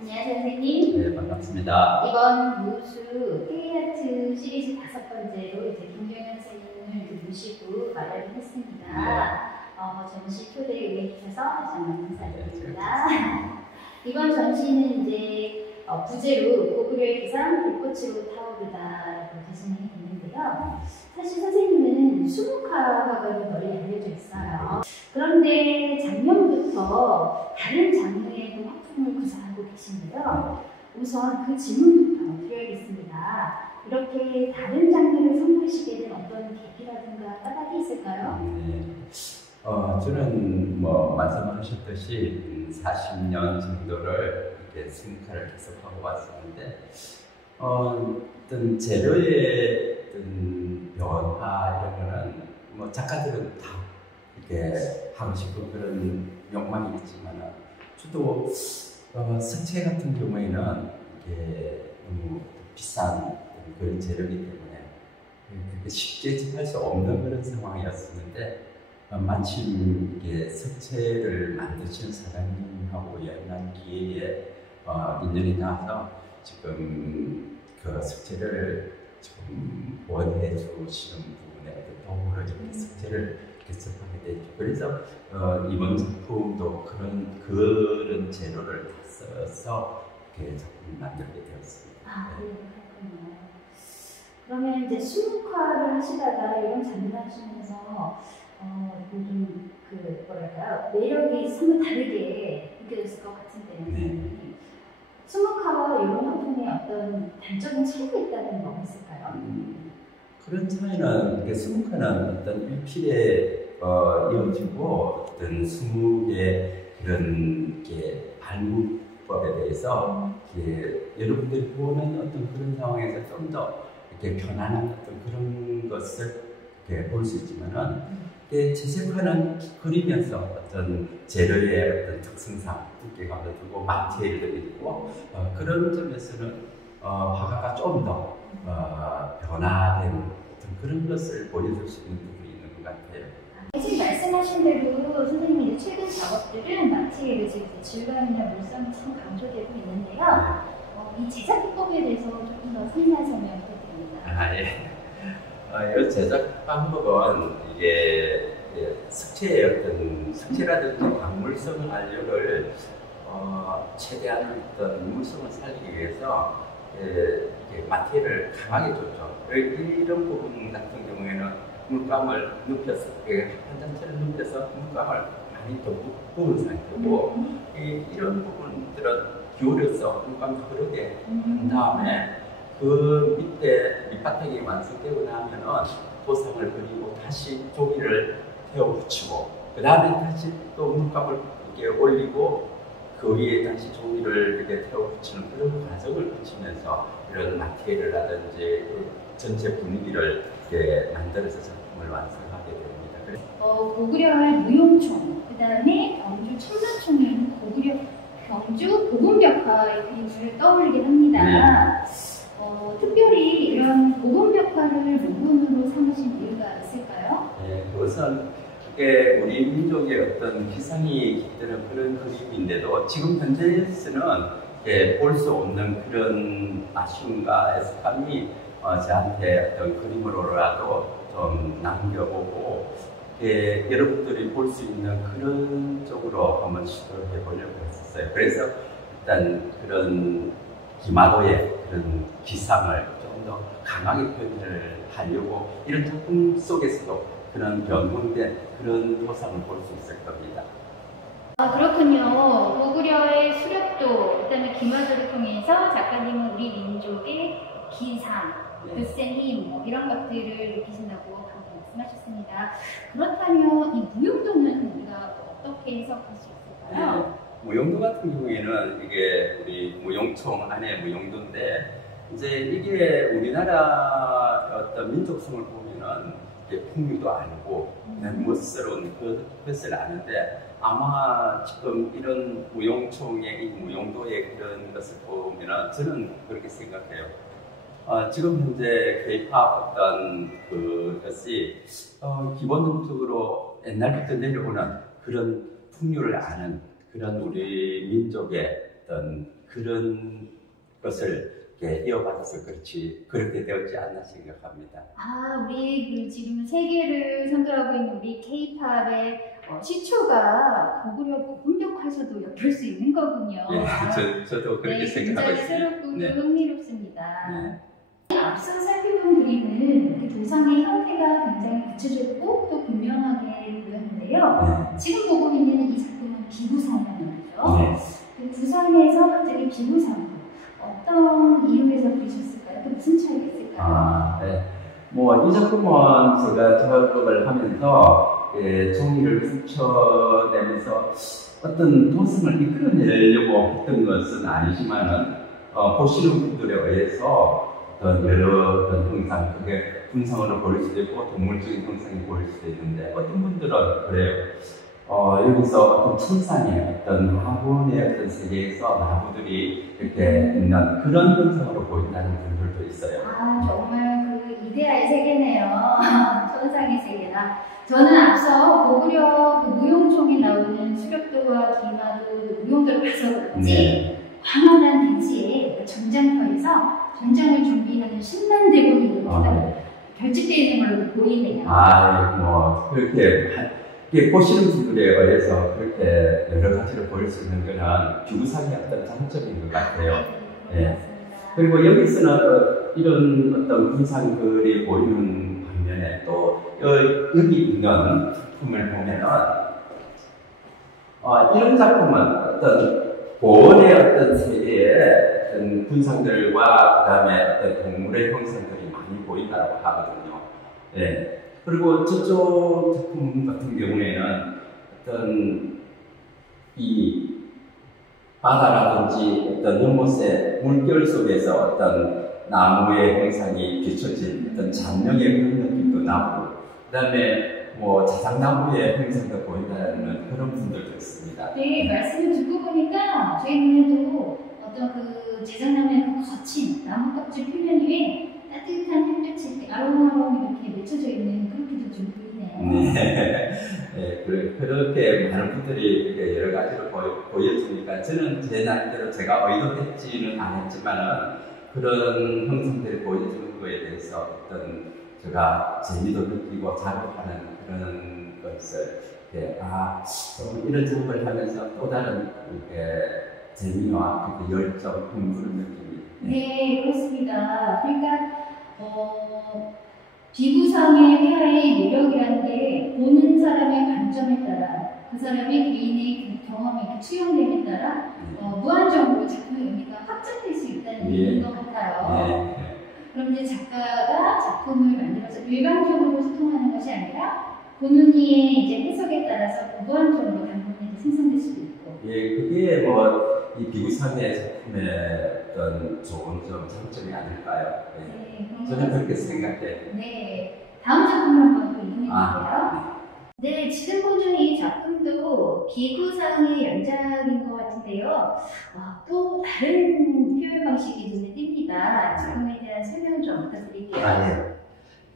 안녕하세요, 선생님. 네, 반갑습니다. 이번 무수 K아트 시리즈 5번째로 이제 김경현 선생님을 모시고 말을 했습니다. 전시 초대에 응해주셔서 다시 한번 감사드립니다. 이번 전시는 이제 부제로 고구려의 기상 불꽃으로 타오르다라고 개선이 됐는데요. 사실 선생님은 수묵화학으로 널리 알려져 있어요. 그런데 작년부터 다른 장르의 화품을 구사하고 계신데요. 우선 그 질문부터 드려야겠습니다. 이렇게 다른 장르를 선보이시게 된 어떤 계기라든가 까닭이 있을까요? 네. 저는 뭐 말씀하셨듯이 40년 정도를 이렇게 수묵화를 계속하고 왔었는데 어떤 재료의 어떤 변화 이런 거는 뭐 작가들은 다 이렇게 하고 싶은 그런 욕망이 있지만 저도 석재 같은 경우에는 이게 너무 비싼 그런 재료이기 때문에 쉽게 접할 수 없는 그런 상황이었었는데 마침 이게 석재를 만드시는 사장님하고 여행한 기회에 인연이 닿아서 지금 그 석재를 지금 원해 주시는 부분에 도움으로 이렇게 석재를 접하게 됐죠. 그래서 이번 작품도 그런 재료를 다 써서 이렇게 작품을 만들게 되었습니다. 아, 네, 그렇군요. 그러면 이제 수묵화를 하시다가 이런 장르를 하시면서 좀 뭐랄까요, 매력이 상당히 다르게 느껴졌을 것 같은데, 네. 수묵화와 이런 화풍에 어떤 단적인 차이가 있다면 뭐가 있을까요? 그런 차이는 수묵화는 어떤 일필에 이어지고 어떤 수묵의 그런 발문법에 대해서 여러분들이 보는 어떤 그런 상황에서 좀 더 이렇게 편안한 어떤 그런 것을 볼 수 있지만은 재색화는 그리면서 어떤 재료의 어떤 특성상 두께감도 두고 마티리얼도 있고 그런 점에서는 화가가 좀 더 변화된 어떤 그런 것을 보여줄 수 있는 부분이 있는 것 같아요. 지금 말씀하신 대로 선생님이 최근 작업들은 마티리얼의 질감이나 물성이 참 강조되고 있는데요. 이 제작 비법에 대해서 조금 더 상세한 설명 부탁드립니다. 예. 이 제작 방법은 이게 석재라든지 광물성 안료를 최대한 어떤 물성을 살리기 위해서 마티를 강하게 줬죠. 이런 부분 같은 경우에는 물감을 눕혀서 한 단체를 눕혀서 물감을 많이 더 부은 상태고 이런 부분들은 기울여서 물감 흐르게 한 다음에 그 밑바탕이 완성되고 나면은 도상을 그리고 다시 종이를 태워 붙이고 그 다음에 다시 또 물감을 이렇게 올리고 그 위에 다시 종이를 이렇게 태워 붙이는 그런 과정을 거치면서 이런 마티리얼이라든지 그 전체 분위기를 이렇게 만들어서 작품을 완성하게 됩니다. 고구려의 무용총, 그 다음에 경주 청라총에는 고구려 경주 고분벽화의 그림을 떠올리게 합니다. 특별히 이런 고분벽화를 모범으로 삼으신 이유가 있을까요? 네, 우선 우리 민족의 어떤 기상이 깃드는 그런 그림인데도 지금 현재에서는 볼 수 없는 그런 아쉬움과 애석함이 저한테 어떤 그림으로라도 좀 남겨보고 여러분들이 볼 수 있는 그런 쪽으로 한번 시도해 보려고 했었어요. 그래서 일단 그런 기마도의 그런 기상을 좀 더 강하게 표현을 하려고 이런 작품 속에서도 그런 변형된 그런 도상을 볼 수 있을 겁니다. 그렇군요. 고구려의 수렵도, 그다음에 기마도를 통해서 작가님은 우리 민족의 기상, 굳센 힘 이런 것들을 느끼신다고 방금 말씀하셨습니다. 그렇다면 이 무용도는 우리가 어떻게 해석할 수 있을까요? 무용도 같은 경우에는 이게 우리 무용총 안에 무용도인데 이제 이게 우리나라 어떤 민족성을 보면은 이게 풍류도 아니고 그냥 멋스러운 그것을 아는데 아마 지금 이런 무용총의 이 무용도의 그런 것을 보면은 저는 그렇게 생각해요. 지금 현재 K-pop 어떤 그것이 기본적으로 옛날부터 내려오는 그런 풍류를 아는 그런 우리 민족의 어떤 그런 것을 이어받아서 그렇게 되었지 않나 생각합니다. 우리 그 지금 세계를 선도하고 있는 우리 K-팝의 시초가 고구려고 음벽화에서도 엿볼 수 있는 거군요. 저도 그렇게 생각하고 굉장히 있습니다. 새롭고 네. 흥미롭습니다. 앞서 살펴본 그림은 그 도상의 형태가 굉장히 구체적이고 또 분명하게 보였는데요. 지금 보고 있는 이 작품은 비구상이라는 거죠. 그 구상에서 갑자기 비구상 어떤 이유에서 그리셨을까요? 그 무슨 차이가 있을까요? 네. 이 작품은 제가 작업을 하면서 종이를 붙여내면서 어떤 도성을 이끌어내려고 했던 것은 아니지만은 보시는 분들에 의해서 어떤 여러 어떤 형상, 그게 분상으로 보일 수도 있고 동물적인 형상이 보일 수도 있는데 어떤 분들은 그래요. 여기서 어떤 천상의 어떤 화분의 어떤 세계에서 나무들이 이렇게 있는 그런 현상으로 보인다는 분들도 있어요. 정말 그 이데아의 세계네요. 천상의 세계라. 저는 앞서 고구려 그 무용총에 나오는 수렵도와 기마도 무용도를 봐서 그런지 황홀한 대지에 전장터에서 전장을 준비하는 10만 대군이 결집되어 있는 걸로 보이네요. 그렇게 보시는 분들에 의해서 그렇게 여러 가지로 보일 수 있는 거는 비구상의 어떤 장점인 것 같아요. 그리고 여기서는 이런 어떤 군상들이 보이는 반면에 또 여기 있는 작품을 보면은 이런 작품은 어떤 고원의 어떤 세계에 어떤 군상들과 그 다음에 어떤 동물의 형상들이 많이 보인다고 하거든요. 그리고 저쪽 작품 같은 경우에는 어떤 이 바다라든지 어떤 연못의 물결 속에서 어떤 나무의 형상이 비춰진 어떤 잔명의 그런 느낌도 나고, 그 다음에 자작나무의 형상도 보인다는 그런 분들도 있습니다. 네, 말씀을 듣고 보니까 저희 눈에도 어떤 그 자작나무의 그 거친 나무 껍질 표면 위에 따뜻한 햇볕이 이렇게 아롱아롱 이렇게 맺혀져 있는 그렇게도 좀 보이네요. 그렇게 많은 분들이 이렇게 여러 가지로 보여주니까 저는 제 나름대로 제가 의도했지는 않았지만은 그런 형상들이 보여주는 거에 대해서 어떤 제가 재미도 느끼고 작업하는 그런 것을 이런 작업을 하면서 또 다른 재미와 열정, 흥분을 느낍니다. 네, 그렇습니다. 그러니까 비구상의 회화의 매력이라는 게 보는 사람의 관점에 따라 그 사람의 개인의 경험이 투영됨에 따라 무한정으로 작품의 의미가 확장될 수 있다는 얘기인 것 같아요. 그럼 이제 작가가 작품을 만들어서 일방적으로 소통하는 것이 아니라 보는 이의 이제 해석에 따라서 무한정으로 단편이 생성될 수도 있고. 그게 이 비구상의 작품의 어떤 좋은 점, 장점이 아닐까요? 저는 그렇게 생각해요. 네, 다음 작품을 한번 이용해볼게요. 네, 지금 보는 이 작품도 비구상의 연작인 것 같은데요. 또 다른 표현 방식이 눈에 띕니다. 작품에 대한 설명 좀 부탁드릴게요.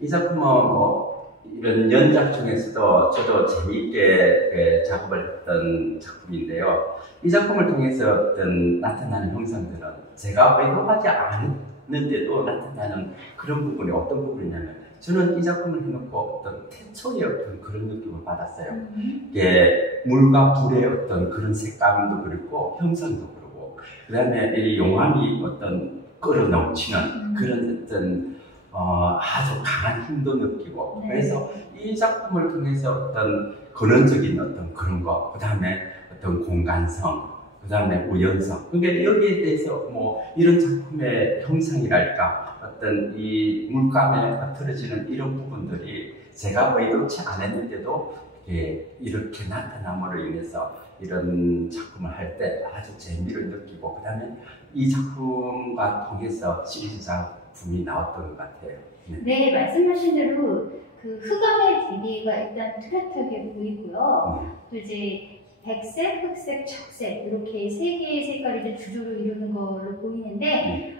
이 작품은 이런 연작 중에서도 저도 재미있게 작업을 했던 작품인데요. 이 작품을 통해서 어떤 나타나는 형상들은 제가 의도하지 않았는데도 나타나는 그런 부분이 어떤 부분이냐면, 저는 이 작품을 해놓고 어떤 태초의 어떤 그런 느낌을 받았어요. 이게 물과 불의 어떤 그런 색감도 그렇고 형상도 그렇고, 그 다음에 이 용암이 어떤 끓어 넘치는 그런 어떤 아주 강한 힘도 느끼고, 그래서 이 작품을 통해서 어떤 근원적인 어떤 그런 거, 그 다음에 어떤 공간성, 그 다음에 우연성, 그러니까 여기에 대해서 이런 작품의 형상이랄까, 어떤 이 물감에 흐트러지는 이런 부분들이 제가 의도치 않았는데도 이렇게 나타남으로 인해서 이런 작품을 할 때 아주 재미를 느끼고 그 다음에 이 작품과 통해서 시리즈 작품이 나왔던 것 같아요. 네, 말씀하신 대로 그 흑암의 대비가 일단 뚜렷하게 보이고요. 또 이제 백색, 흑색, 적색 이렇게 세 개의 색깔이 주조로 이루는 걸로 보이는데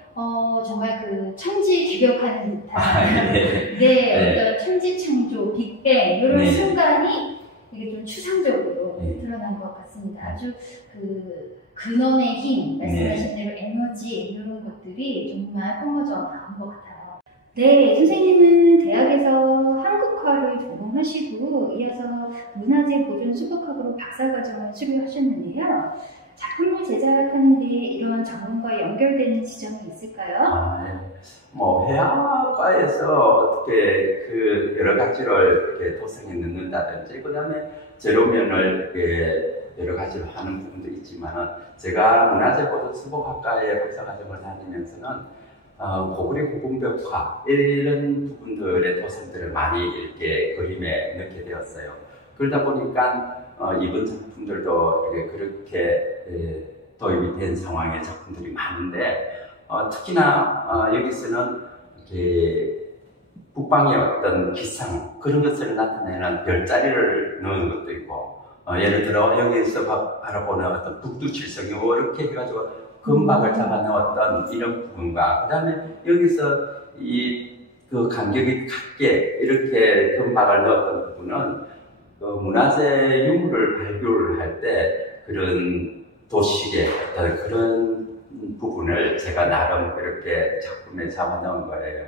정말 그 천지개벽하는 듯한 네, 어떤 천지창조, 빅뱅 이런 순간이 이게 좀 추상적으로 드러난 것 같습니다. 아주 그 근원의 힘, 말씀하신 대로 에너지 이런 것들이 정말 뿜어져 나온 것 같아요. 네, 선생님은 대학에서 한국화를 전공하시고 이어서 문화재 보존 수국학으로 박사과정을 수료하셨는데요. 작품을 제작하는 데 이런 전공과 연결되는 지점이 있을까요? 뭐 해양과에서 어떻게 그 여러 가지를 이렇게 도성에 넣는다든지 그 다음에 재료면을 이렇게 여러 가지로 하는 부분도 있지만은 제가 문화재 보존 수국학과의 박사과정을 다니면서는 고구려 구분벽화 이런 부분들의 도성들을 많이 이렇게 그림에 넣게 되었어요. 그러다 보니까 이번 작품들도 그렇게 도입이 된 상황의 작품들이 많은데 특히나 여기서는 이렇게 북방의 어떤 기상 그런 것을 나타내는 별자리를 넣은 것도 있고 예를 들어 여기서 바라보는 어떤 북두칠성이 이렇게 해가지고 금박을 잡아 넣었던 이런 부분과 그 다음에 여기서 그 간격이 같게 이렇게 금박을 넣었던 부분은 문화재 유물을 발굴을 할 때 그런 도식의 어떤 그런 부분을 제가 나름 이렇게 작품에 잡아 넣은 거예요.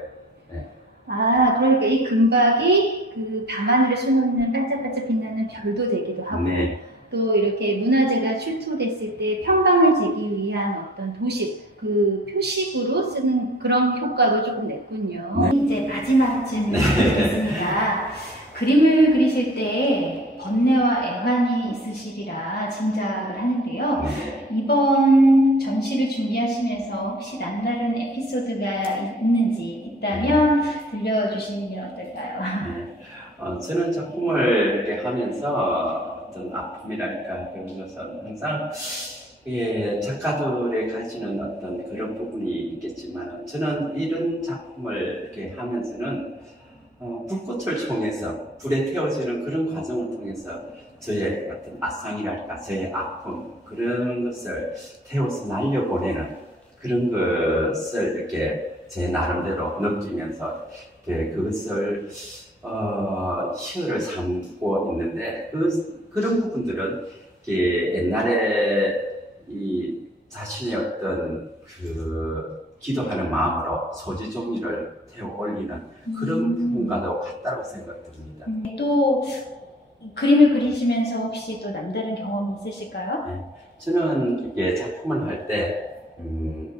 네. 그러니까 이 금박이 그 밤하늘에 쏘는 반짝반짝 빛나는 별도 되기도 하고 네. 또 이렇게 문화재가 출토됐을 때 평방을 재기 위한 어떤 도식, 그 표식으로 쓰는 그런 효과도 조금 냈군요. 네. 이제 마지막 질문이 있겠습니다. 그림을 그리실 때 번뇌와 애환이 있으시리라 짐작을 하는데요. 이번 전시를 준비하시면서 혹시 남다른 에피소드가 있는지 있다면 들려주시면 어떨까요? 저는 작품을 이렇게 하면서 어떤 아픔이랄까 그런 것은 항상 작가들의 가지는 어떤 그런 부분이 있겠지만 저는 이런 작품을 이렇게 하면서는 불꽃을 통해서 불에 태워지는 그런 과정을 통해서 저의 어떤 아상이랄까 저의 아픔 그런 것을 태워서 날려보내는 그런 것을 이렇게 제 나름대로 느끼면서 그것을 희열을 삼고 있는데 그런 부분들은 옛날에 이 자신의 어떤 그 기도하는 마음으로 소지 종이를 태워 올리는 그런 부분과도 같다고 생각됩니다. 또 그림을 그리시면서 혹시 또 남다른 경험이 있으실까요? 네, 저는 이게 작품을 할 때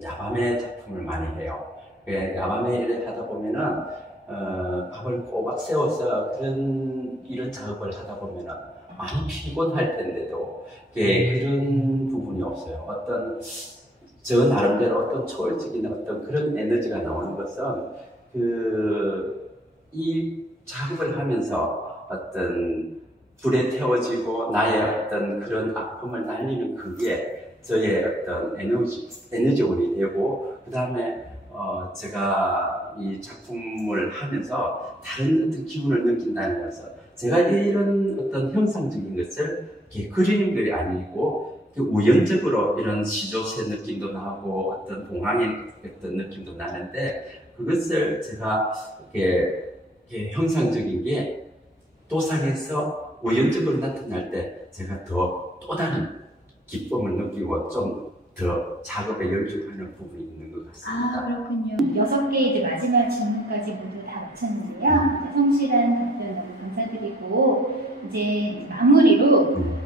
야밤에 작품을 많이 해요. 야밤에 일을 하다 보면은 밥을 꼬박 세워서 이런 작업을 하다 보면은 많이 피곤할 텐데도 그런 부분이 없어요. 어떤 저 나름대로 어떤 초월적인 어떤 그런 에너지가 나오는 것은 이 작업을 하면서 어떤 불에 태워지고 나의 어떤 그런 아픔을 날리는 그게 저의 어떤 에너지원이 되고 그 다음에 제가 이 작품을 하면서 다른 어떤 기분을 느낀다는 것은 제가 이런 어떤 형상적인 것을 그리는 것이 아니고 우연적으로 이런 시조새 느낌도 나고 어떤 봉황의 어떤 느낌도 나는데 그것을 제가 형상적인 게 도상에서 우연적으로 나타날 때 제가 또 다른 기쁨을 느끼고 좀 더 작업에 열중하는 부분이 있는 것 같습니다. 그렇군요. 6개 이제 마지막 질문까지 모두 다 마쳤는데요. 성실한 답변 너무 감사드리고 이제 마무리로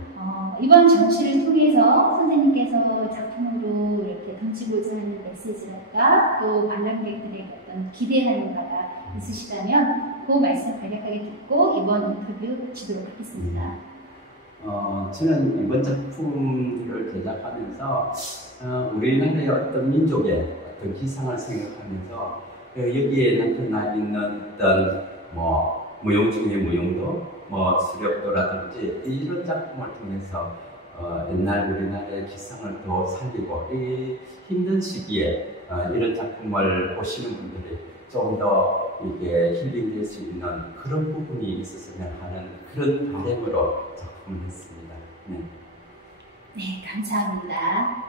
이번 전시를 통해서 선생님께서 작품으로 이렇게 던지고자 하는 메시지랄까 또 관람객들에게 어떤 기대하는 바가 있으시다면 그 말씀 간략하게 듣고 이번 인터뷰 마치도록 하겠습니다. 저는 이번 작품들을 제작하면서 우리나라의 어떤 민족의 어떤 기상을 생각하면서 여기에 나타나 있는 어떤 무용 중의 무용도 뭐 수렵도라든지 이런 작품을 통해서 옛날 우리나라의 기성을 더 살리고 이 힘든 시기에 이런 작품을 보시는 분들이 좀 더 이게 힐링될 수 있는 그런 부분이 있었으면 하는 그런 바람으로 작품을 했습니다. 네. 네, 감사합니다.